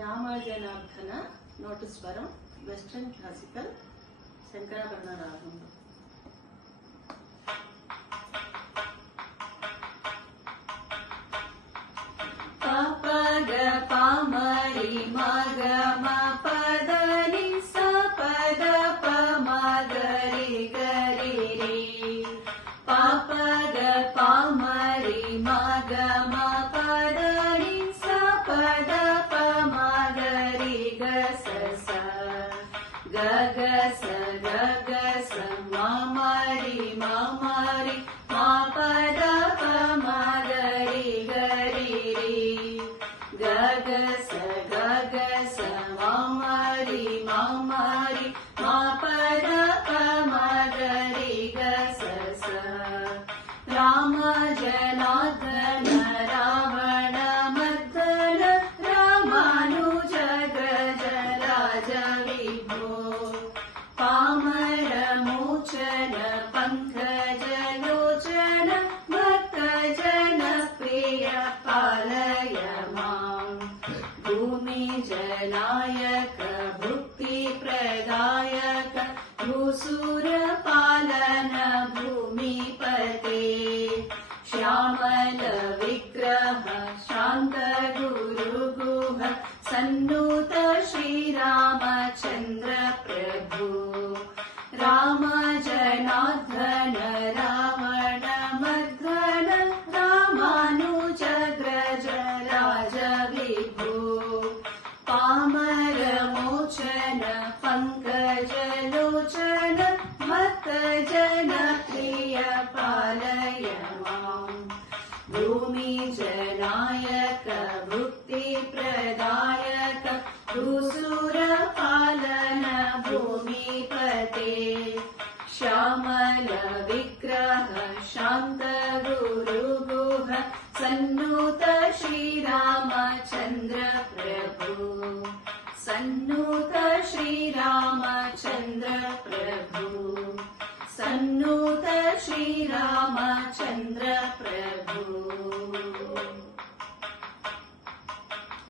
రామాజనార్దన note స్వరం western classical Shankarabharana రాగంలో. పపగ పామరి మగ పద ని స పద పమగరి గరి రే. పపగ పామరి మగ పద ని స పద పమగరి గ స స గ గ స గ గ స మమరి మమరి మా పద పమగరి గరి రే. గ గ స గ గ స మమరి మమరి మా పద పమగరి గ స స. రామ జనార్దన రావణ మర్దన రామానుజ గజ రాజ విభో. పామర మోచన పంಕಜ ಲೋಚನ ಭಕ್ತ ಜನ ಪ್ರಿಯ ಪಾಲಯ ಮಾಂ. ಭೂಮಿ ಜನಾಯಕ ಭುಕ್ತಿ ಪ್ರದಾಯಕ ಭೂಸುರ ಪಾಲನ ಭೂಮಿಪತೆ. ಶ್ಯಾಮಲ ವಿಗ್ರಹ ಶಾಂತ ಗುರು ಗುಹ ಸನ್ನೂತ ಶ್ರೀರಾಮಚಂದ್ರ ಪ್ರಭು. ರಾಮ ಜನಾರ್ದನ ರಾವಣ ಮರ್ದನ ರಾಮಾನುಜ ಗ್ರಜ ರಾಜ ವಿಭೋ. ಪಾಮರ ಮೋಚನ ಪಂಕಜ ಲೋಚನ ಭಕ್ತ ಜನ ಪ್ರಿಯ ಪಾಲಯ ಮಾಂ. ಭೂಮಿ ಜನಾಯಕ ಭುಕ್ತಿ ಪ್ರದಾಯಕ ಭೂಸುರ ಪಾಲನ ಭೂಮಿಪತೆ. ಶ್ಯಾಮಲ ವಿಗ್ರಹ ಶಾಂತ ಗುರು ಗುಹ ಸನ್ನೂತ ಶ್ರೀರಾಮಚಂದ್ರ ಪ್ರಭು. ಸನ್ನೂತ ಶ್ರೀರಾಮಚಂದ್ರ ಪ್ರಭು. ಸನ್ನೂತ ಶ್ರೀರಾಮಚಂದ್ರ ಪ್ರಭು.